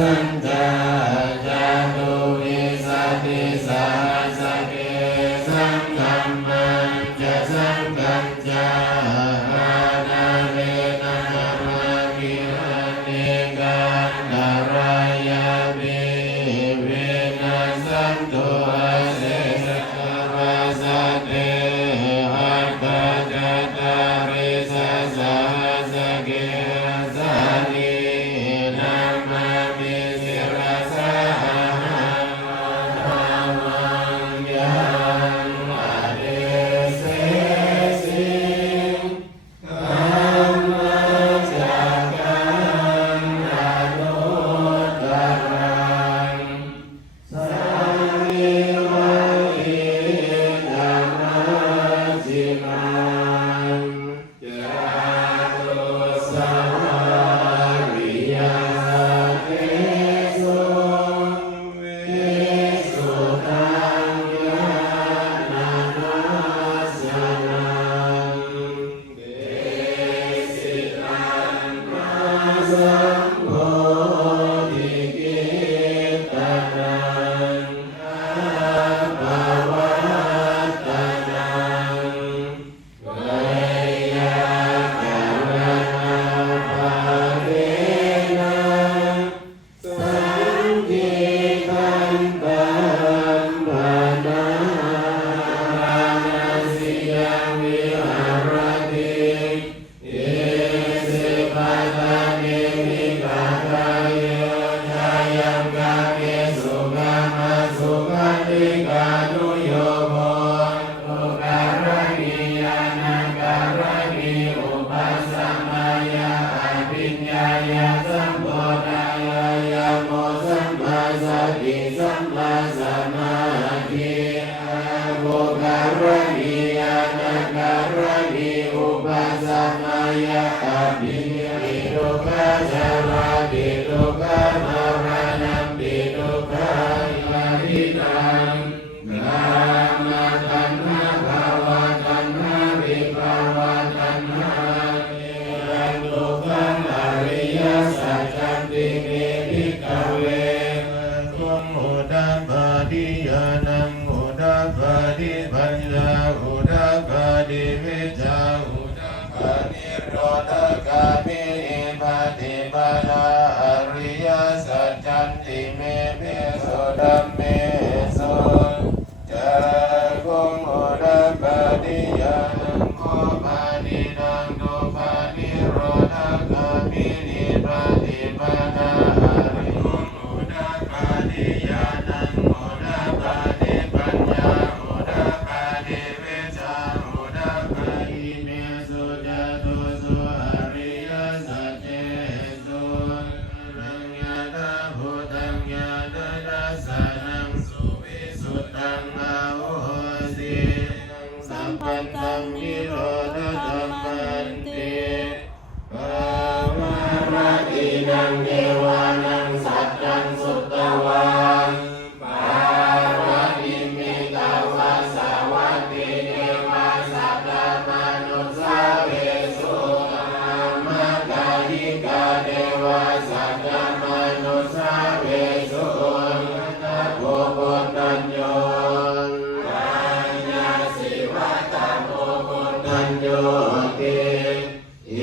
สัญจาจาตุวิสัตติสาสเกสังธัมมัญจะสังกัจจาอานาเรนะมามิหันติกันดารายามิเวนัสสันตุอาเสสกราสเตหัตถจตาริสสาสเกสาลีนามามิสิรสาหังธัมมังยังอเดเสสิธัมมัจจกังอนุตตรังสังฆวะอิธัมมัจฉิมังจาตุสัมมาวิยาเตสุวิสุทธังญาณทัสสนังเดสิตังนาสัมโพธิกิตตังอาภวัตตนังเวยากรณภาเวนะสังฆิคันตังภานานาสิยังวิหารติเอสิปัตตานิมิกาทายโยทายังกาเมสุกามาสุขันติกานุโยโภตุการณิยานาการณิอุปัสสมายาอภิญญายาสัมโพธายายาโมสัมมาสติสัมมาสมาธิอาโภการณิยานาการณิอุปัสสมายาอภิญญาปิทุกขจาราปิทุกขมรณะปิทุกขานิพิตังกามตัณหาภาวะตัณหาวิภาวะตัณหาเนรังทุกขังอริยสัจจันติเมภิกขเวกุมอุดาปาทิยานังอุดาปาทิปัญญาอุดาปาทิวิชาอุดาปานิโรธกามิปฏิปทาอริยสัจจันติเมภิกขุธัมเมสุจะกุมอุดาปาทิยานังโคปานินังตุปานิโรธกามิปฏิปทาอริยอุดาปาทิยานังอุดาปาทิปัญญาอุดาปาทิวิชาอุดาปาทิเมสุจตุสุอริยสัจเจสุรังยาตาภูตังยาตดัสสะนังสุวิสุทธังอาโหสิสัมปันตังนิโรธธัมมันติภาวะระตินังเทวานังสัจจังสุตตวังปารติมิตาวาสาวัตติเทวาสัตตมนุสสาเวสุอามกาลิกาเทวาสัตตมนุสสาเวสุนัตโภปุตตัญโยปัญญาสิวัตโภปุตตัญโยติเย